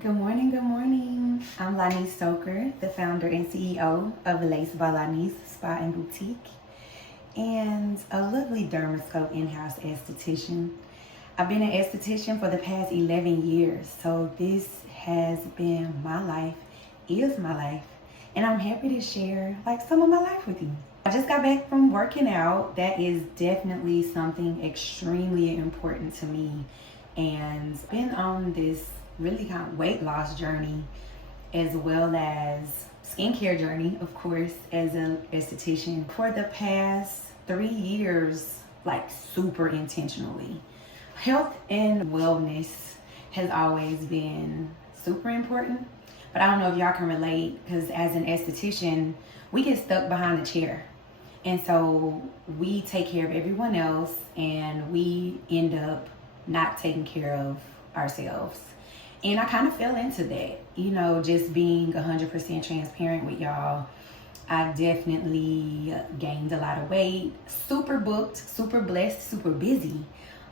Good morning, good morning. I'm Lonice Stoker, the founder and CEO of Lace by Lonice Spa and Boutique, and a lovely DERMASCOPE in-house esthetician. I've been an esthetician for the past 11 years, so this has been my life, is my life, and I'm happy to share some of my life with you. I just got back from working out. That is definitely something extremely important to me, and been on this really kind of weight loss journey as well as skincare journey, of course, as an esthetician for the past 3 years, super intentionally. Health and wellness has always been super important, but I don't know if y'all can relate, because as an esthetician, we get stuck behind the chair. And so we take care of everyone else and we end up not taking care of ourselves. And I kind of fell into that, just being 100% transparent with y'all. I definitely gained a lot of weight, super booked, super blessed, super busy,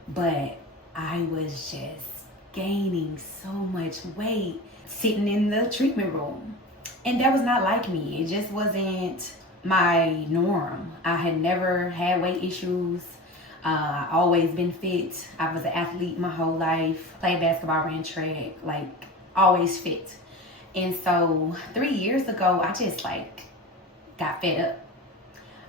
but I was just gaining so much weight sitting in the treatment room. And that was not like me. It just wasn't my norm. I had never had weight issues. I always been fit. I was an athlete my whole life. Played basketball, ran track, always fit. And so 3 years ago, I just got fed up.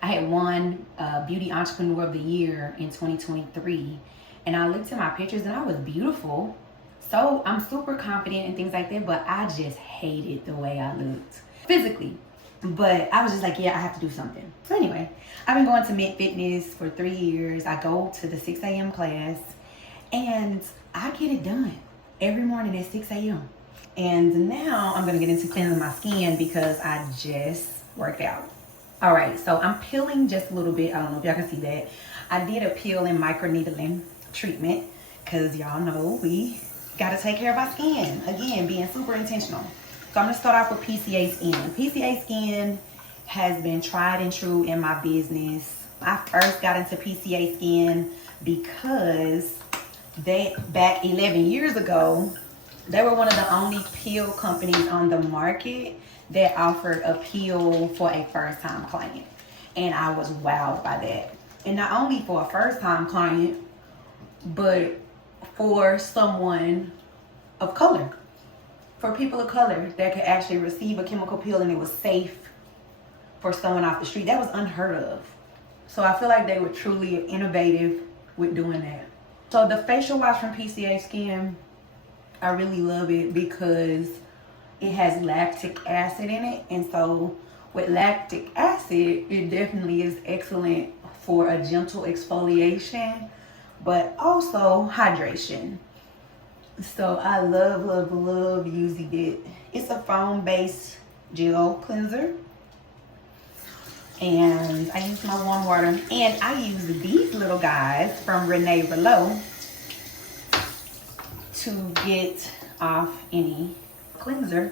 I had won Beauty Entrepreneur of the Year in 2023. And I looked at my pictures and I was beautiful. So I'm super confident and things like that, but I just hated the way I looked physically. But I was just I have to do something. So anyway, I've been going to Mint Fitness for 3 years. I go to the 6 a.m. class and I get it done every morning at 6 a.m. And now I'm gonna get into cleansing my skin because I just worked out. All right, so I'm peeling just a little bit. I don't know if y'all can see that. I did a peel and microneedling treatment because y'all know we gotta take care of our skin. Again, being super intentional. So I'm gonna start off with PCA Skin. PCA Skin has been tried and true in my business. I first got into PCA Skin because back 11 years ago, they were one of the only peel companies on the market that offered a peel for a first-time client. And I was wowed by that. And not only for a first-time client, but for someone of color. For people of color that could actually receive a chemical peel and it was safe for someone off the street. That was unheard of. So I feel like they were truly innovative with doing that. So the facial wash from PCA Skin, I really love it because it has lactic acid in it. And so with lactic acid, it definitely is excellent for a gentle exfoliation, but also hydration. So I love using it. It's a foam-based gel cleanser. And I use my warm water. And I use these little guys from Renee to get off any cleanser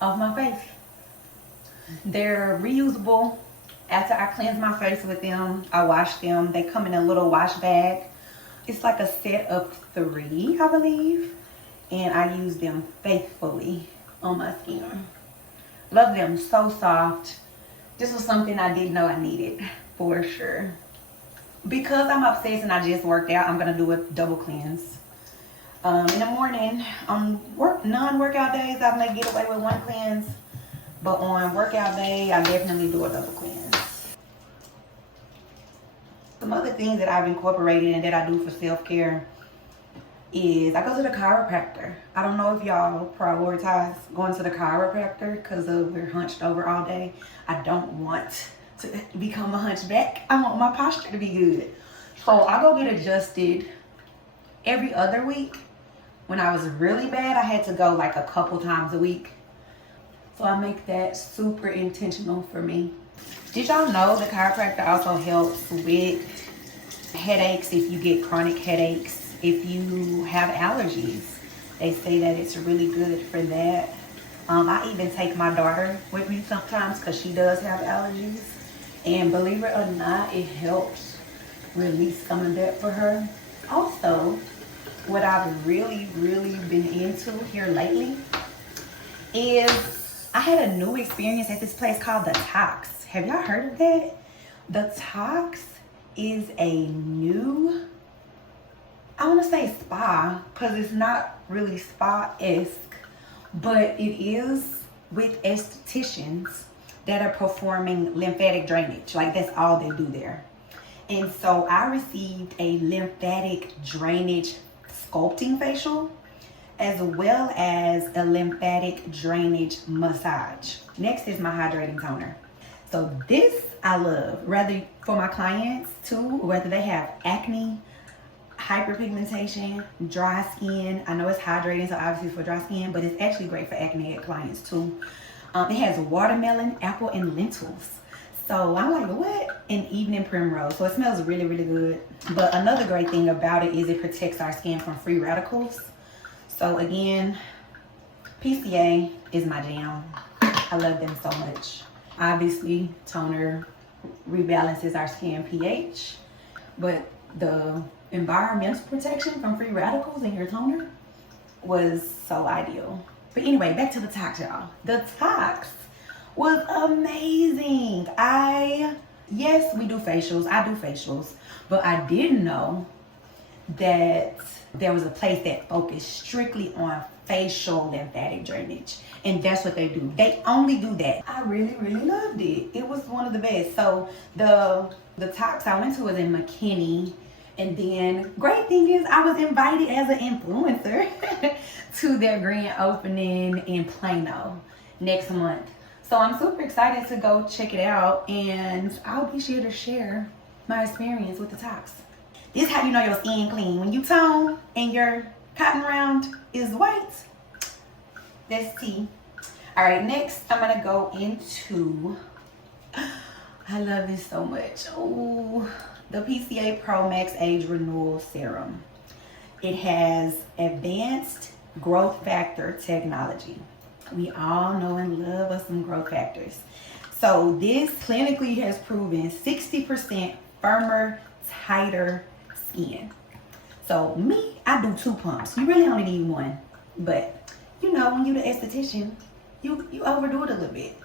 off my face. They're reusable. After I cleanse my face with them, I wash them. They come in a little wash bag. It's like a set of 3, I believe. And I use them faithfully on my skin. Love them, so soft. This was something I didn't know I needed, for sure. Because I'm obsessed and I just worked out, I'm gonna do a double cleanse. In the morning, on non-workout days, I may get away with one cleanse. But on workout day, I definitely do a double cleanse. Some other things that I've incorporated and that I do for self-care is I go to the chiropractor. I don't know if y'all prioritize going to the chiropractor because we're hunched over all day. I don't want to become a hunchback. I want my posture to be good. So I go get adjusted every other week. When I was really bad, I had to go a couple times a week. So I make that super intentional for me. Did y'all know the chiropractor also helps with headaches if you get chronic headaches, if you have allergies? They say that it's really good for that. I even take my daughter with me sometimes because she does have allergies. And believe it or not, it helps release some of that for her. Also, what I've really been into here lately is I had a new experience at this place called The Tox. Have y'all heard of that? The Tox is a new, I want to say spa, because it's not really spa-esque, but it is with estheticians that are performing lymphatic drainage. Like, that's all they do there. And so I received a lymphatic drainage sculpting facial, as well as a lymphatic drainage massage. Next is my hydrating toner. So this I love, rather for my clients too, whether they have acne, hyperpigmentation, dry skin. I know it's hydrating, so obviously for dry skin, but it's actually great for acne clients too. It has watermelon, apple, and lentils. So I'm like, what? And evening primrose. So it smells really good. But another great thing about it is it protects our skin from free radicals. So again, PCA is my jam. I love them so much. Obviously, toner rebalances our skin pH, but the environmental protection from free radicals in your toner was so ideal. But anyway, back to the Tox, y'all. The Tox was amazing. Yes, we do facials. I do facials, but I didn't know that there was a place that focused strictly on facial lymphatic drainage, and that's what they do. They only do that. I really loved it. It was one of the best. So the Tox I went to was in McKinney, and then great thing is I was invited as an influencer to their grand opening in Plano next month. So I'm super excited to go check it out, and I'll be sure to share my experience with the Tox. This is how you know your skin clean. When you tone and your cotton round is white, that's tea. All right, next I'm gonna go into, I love this so much. Oh, the PCA Pro Max Age Renewal Serum. It has advanced growth factor technology. We all know and love us some growth factors. So this clinically has proven 60% firmer, tighter skin. So me, I do 2 pumps. You really only need 1. But you know, when you're the esthetician, you overdo it a little bit.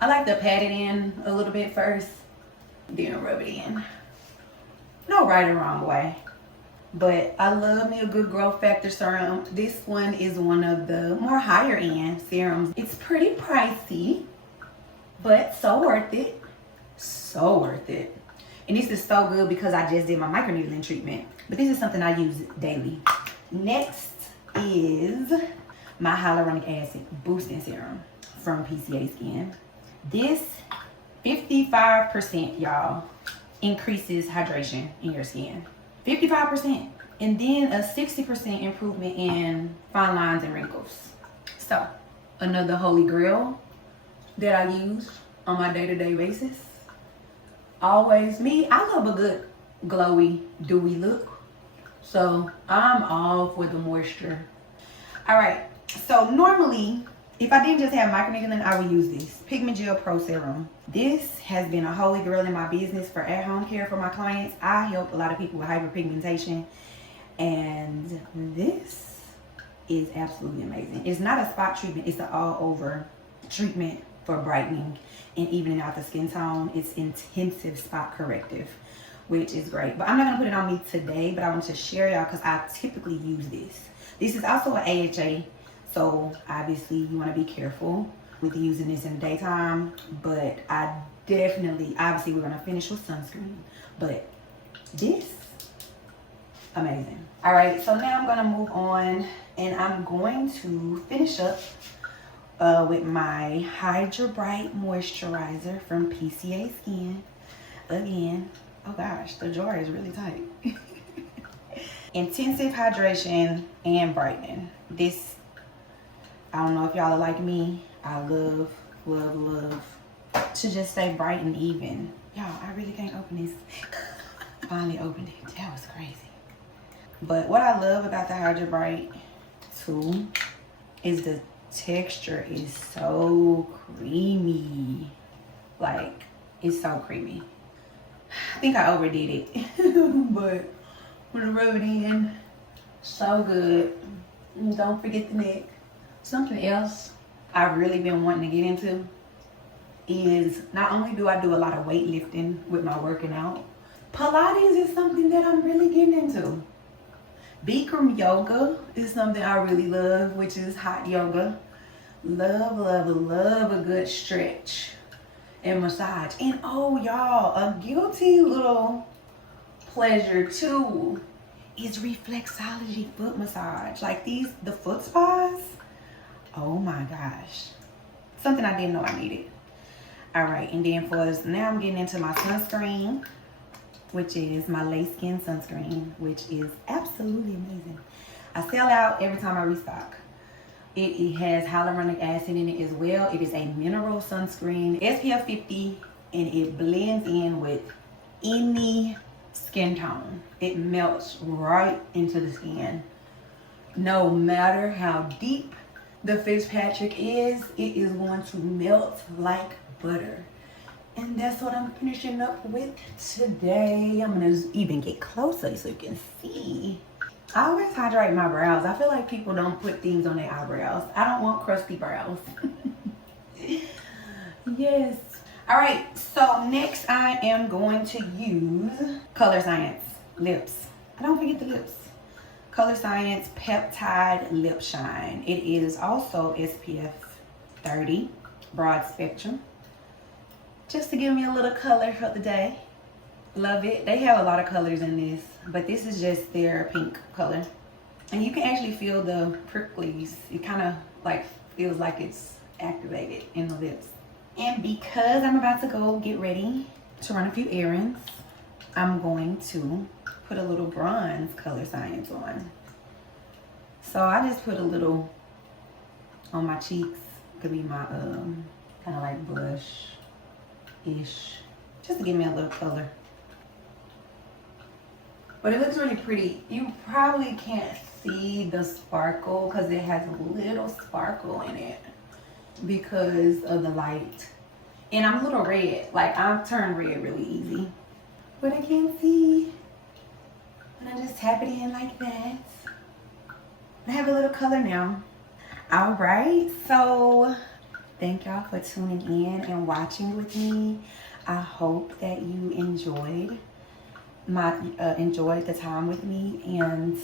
I like to pat it in a little bit first, then rub it in. No right or wrong way. But I love me a good growth factor serum. This one is one of the more higher end serums. It's pretty pricey, but so worth it. So worth it. And this is so good because I just did my microneedling treatment. But this is something I use daily. Next is my hyaluronic acid boosting serum from PCA Skin. This 55%, y'all, increases hydration in your skin. 55%. And then a 60% improvement in fine lines and wrinkles. So, another holy grail that I use on my day-to-day basis. Always me. I love a good glowy, dewy look. So, I'm all for the moisture. Alright, so normally, if I didn't just have microneedling, I would use this Pigment Gel Pro Serum. This has been a holy grail in my business for at-home care for my clients. I help a lot of people with hyperpigmentation, and this is absolutely amazing. It's not a spot treatment, it's an all-over treatment for brightening and evening out the skin tone. It's intensive spot corrective, which is great. But I'm not gonna put it on me today, but I want to share y'all because I typically use this. This is also an AHA, so obviously you want to be careful with using this in the daytime, but I definitely, obviously we're gonna finish with sunscreen, but this, amazing. All right, so now I'm gonna move on, and I'm going to finish up with my HydraBright moisturizer from PCA Skin. Again, oh gosh, the jar is really tight. Intensive hydration and brightening. This, I don't know if y'all are like me, I love to just stay bright and even. Y'all, I really can't open this. Finally opened it. That was crazy. But what I love about the HydraBright too is the texture is so creamy. Like, it's so creamy. I think I overdid it. But when I rub it in, So good. And don't forget the neck. Something else I've really been wanting to get into is not only do I do a lot of weightlifting with my working out, Pilates is something that I'm really getting into. Bikram yoga is something I really love, which is hot yoga. Love, love, love a good stretch and massage. And oh y'all, a guilty little pleasure too is reflexology foot massage. Like the foot spas. Oh my gosh. Something I didn't know I needed. All right, and then now I'm getting into my sunscreen, which is my Lace Skin sunscreen, which is absolutely amazing. I sell out every time I restock. It has hyaluronic acid in it as well. It is a mineral sunscreen, SPF 50, and it blends in with any skin tone. It melts right into the skin. No matter how deep the Fitzpatrick is, it is going to melt like butter. And that's what I'm finishing up with today. I'm gonna even get closer so you can see. I always hydrate my brows. I feel like people don't put things on their eyebrows. I don't want crusty brows. Yes. All right, so next I am going to use Color Science lips. Don't forget the lips. Color Science Peptide Lip Shine. It is also SPF 30, broad spectrum. Just to give me a little color for the day. Love it. They have a lot of colors in this, but this is just their pink color. And you can actually feel the pricklies. It kind of like feels like it's activated in the lips. And because I'm about to go get ready to run a few errands, I'm going to put a little bronze Color Science on. So I just put a little on my cheeks. Could be my kind of like blush-ish, just to give me a little color. But it looks really pretty. You probably can't see the sparkle because it has a little sparkle in it because of the light. And I'm a little red. Like, I turn red really easy. But I can't see. And I just tap it in like that. I have a little color now. All right, so thank y'all for tuning in and watching with me. I hope that you enjoyed the time with me, and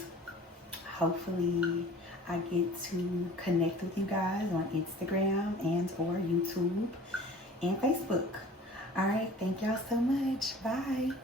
hopefully I get to connect with you guys on Instagram and or YouTube and Facebook. All right, thank y'all so much. Bye.